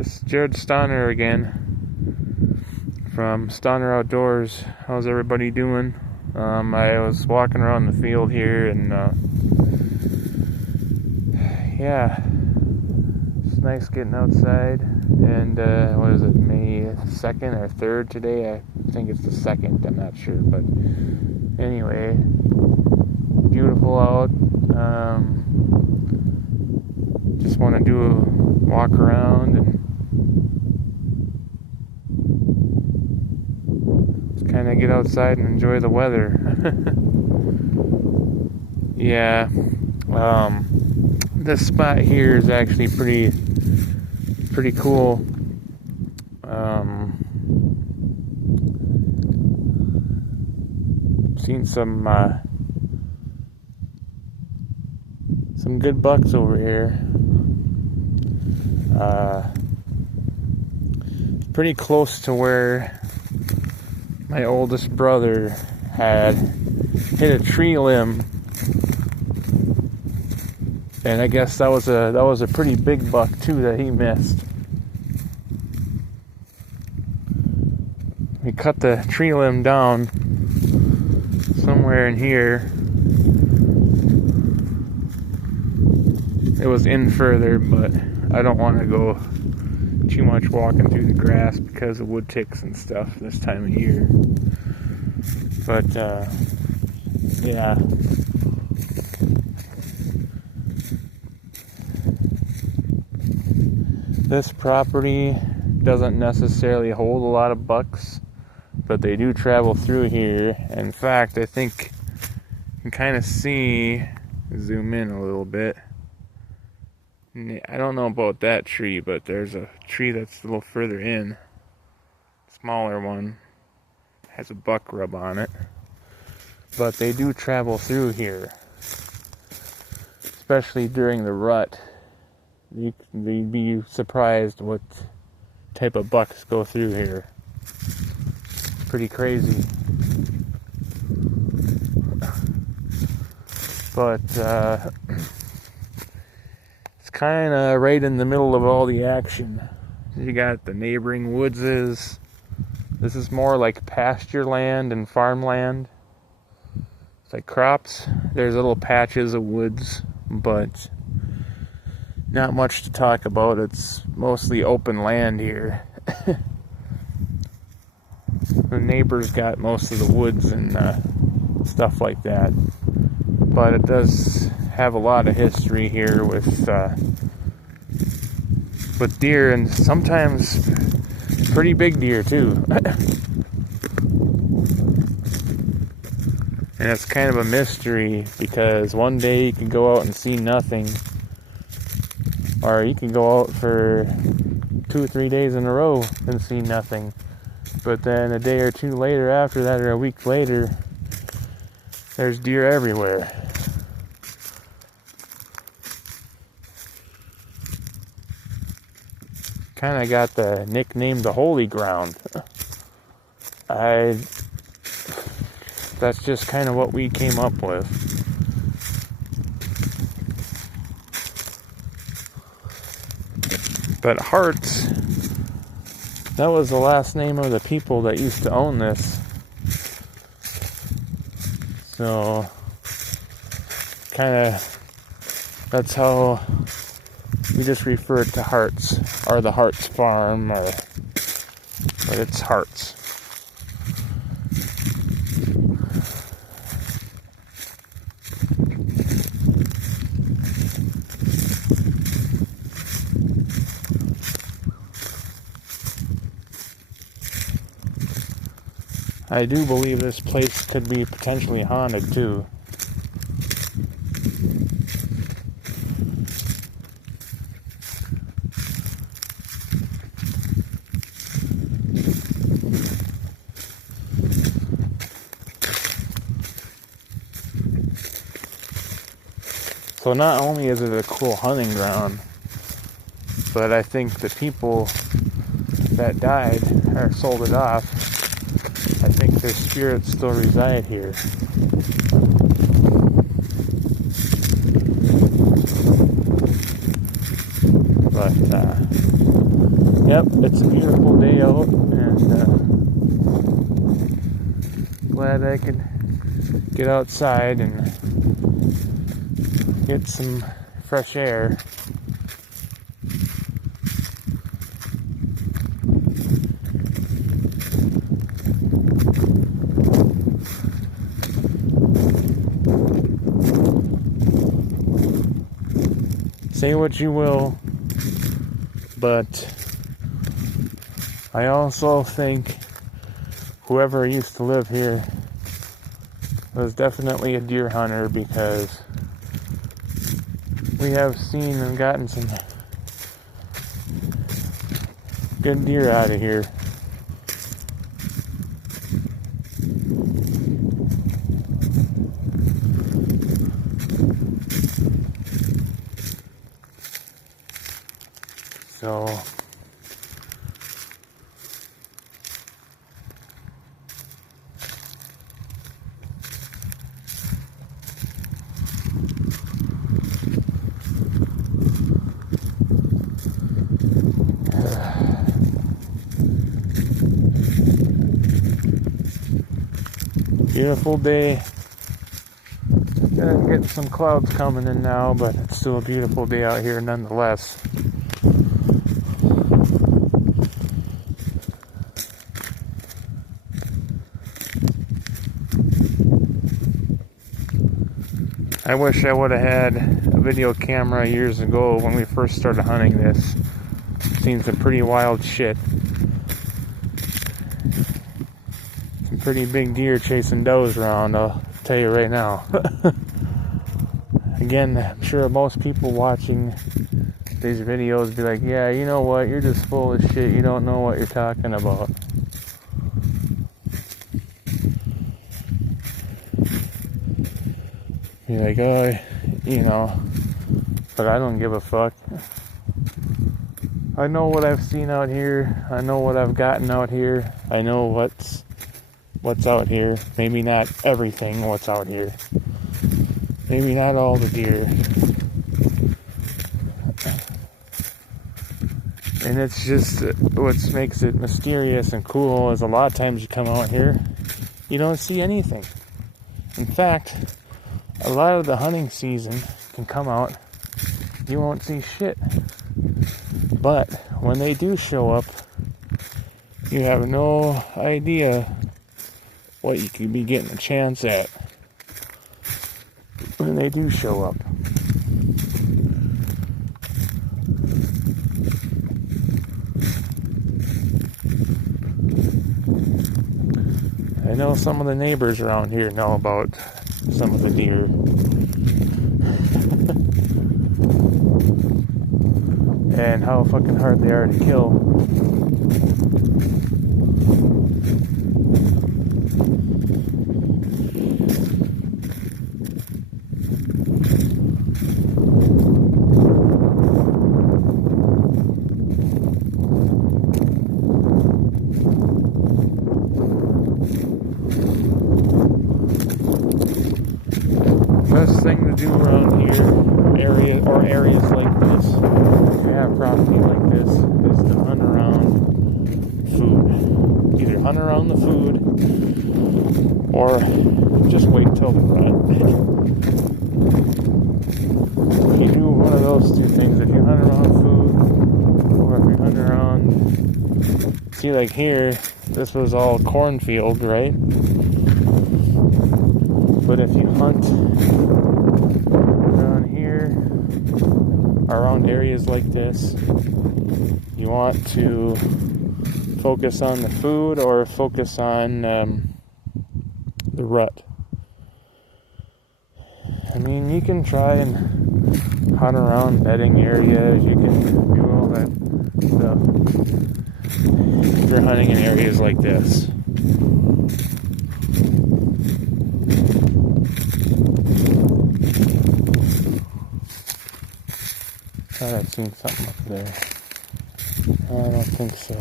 It's Jared Stonner again from Stonner Outdoors. How's everybody doing? I was walking around the field here and yeah, it's nice getting outside. And what is it, May 2nd or 3rd today? I think it's the 2nd, I'm not sure, but anyway, beautiful out. Just want to do a walk around and just kind of get outside and enjoy the weather. Yeah, this spot here is actually pretty cool. Seen some good bucks over here. Pretty close to where my oldest brother had hit a tree limb, and I guess that was a pretty big buck too that he missed. He cut the tree limb down somewhere in here. It was in further, but I don't want to go too much walking through the grass because of wood ticks and stuff this time of year. But yeah, this property doesn't necessarily hold a lot of bucks, but they do travel through here. In fact, I think you can kind of see, zoom in a little bit. I don't know about that tree, but there's a tree that's a little further in, smaller one, has a buck rub on it. But they do travel through here, especially during the rut. You'd be surprised what type of bucks go through here. Pretty crazy. But kind of right in the middle of all the action. You got the neighboring woodses. This is more like pasture land and farmland. It's like crops. There's little patches of woods, but not much to talk about. It's mostly open land here. The neighbors got most of the woods and stuff like that, but it does have a lot of history here with deer, and sometimes pretty big deer too. And it's kind of a mystery because one day you can go out and see nothing, or you can go out for 2 or 3 days in a row and see nothing, but then a day or two later after that, or a week later, there's deer everywhere. Kind of got the nickname the Holy Ground. That's just kind of what we came up with. But Hartz, that was the last name of the people that used to own this. So, kind of, that's how we just refer to Hartz, or the Hartz farm, but it's Hartz. I do believe this place could be potentially haunted too. So not only is it a cool hunting ground, but I think the people that died or sold it off, I think their spirits still reside here. But yep, it's a beautiful day out, and glad I could get outside and get some fresh air. Say what you will, but I also think whoever used to live here was definitely a deer hunter, because we have seen and gotten some good deer out of here. So beautiful day. Gonna get some clouds coming in now, but it's still a beautiful day out here nonetheless. I wish I would have had a video camera years ago when we first started hunting this. Seen some pretty wild shit. Some pretty big deer chasing does around, I'll tell you right now. Again, I'm sure most people watching these videos be like, yeah, you know what, you're just full of shit, you don't know what you're talking about. You're like, oh, you know, but I don't give a fuck. I know what I've seen out here. I know what I've gotten out here. I know what's out here. Maybe not everything what's out here. Maybe not all the deer. And it's just what makes it mysterious and cool is a lot of times you come out here, you don't see anything. In fact, a lot of the hunting season can come out, you won't see shit. But when they do show up, you have no idea what you could be getting a chance at when they do show up. I know some of the neighbors around here know about some of the deer. And how fucking hard they are to kill. Best thing to do around here, areas like this, if you have property like this, is to hunt around food. Either hunt around the food, or just wait till the rut. If you do one of those two things, if you hunt around food, or if you hunt around, see, like here, this was all cornfield, right? But if you hunt around here, around areas like this, you want to focus on the food or focus on the rut. I mean, you can try and hunt around bedding areas, you can do all that stuff if you're hunting in areas like this. I thought I'd seen something up there. I don't think so.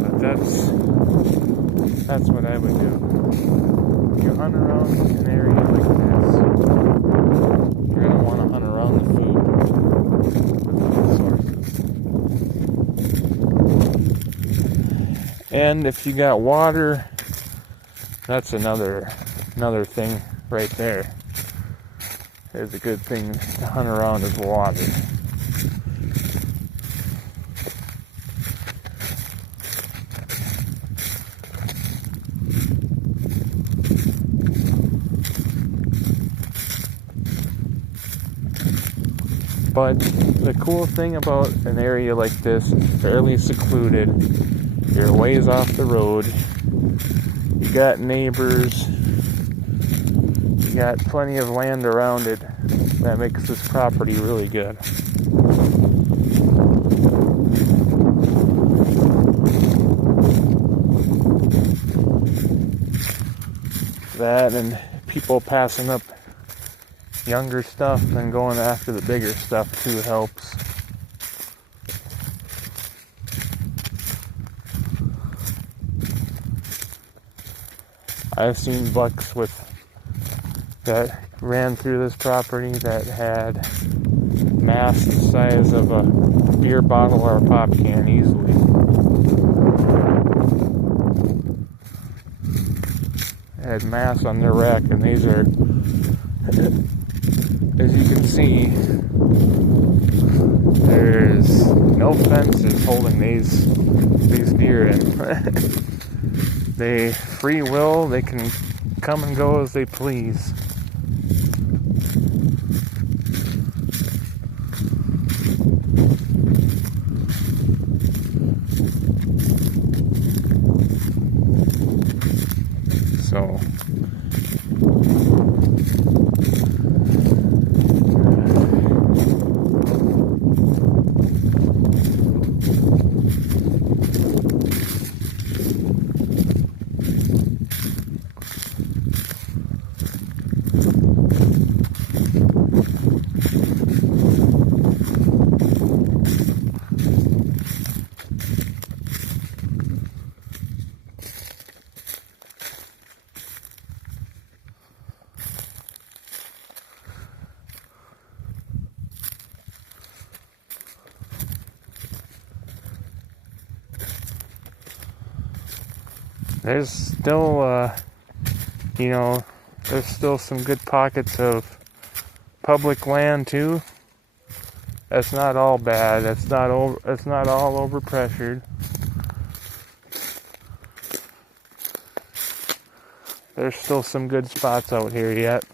But that's what I would do. If you hunt around an area like this, you're going to want to hunt around the food. And if you got water, that's another thing right there. It's a good thing to hunt around is water. But the cool thing about an area like this, it's fairly secluded. You're ways off the road. You got neighbors. You got plenty of land around it. That makes this property really good. That and people passing up younger stuff and going after the bigger stuff too helps. I've seen bucks that ran through this property that had mass the size of a beer bottle or a pop can easily. They had mass on their rack, and these are, as you can see, there's no fences holding these deer in. They free will, they can come and go as they please. So there's still, there's still some good pockets of public land too. That's not all bad. It's not all overpressured. There's still some good spots out here yet.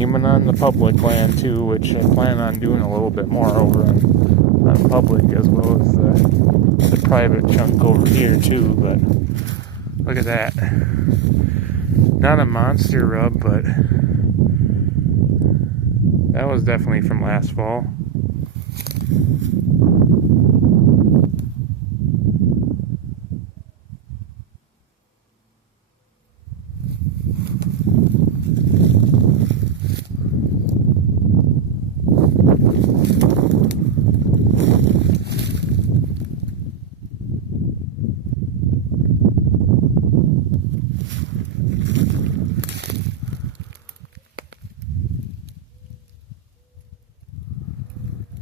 Even on the public land too, which I plan on doing a little bit more over on public, as well as the private chunk over here too. But look at that. Not a monster rub, but that was definitely from last fall.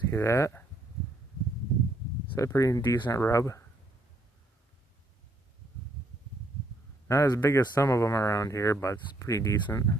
See that? It's a pretty decent rub. Not as big as some of them around here, but it's pretty decent.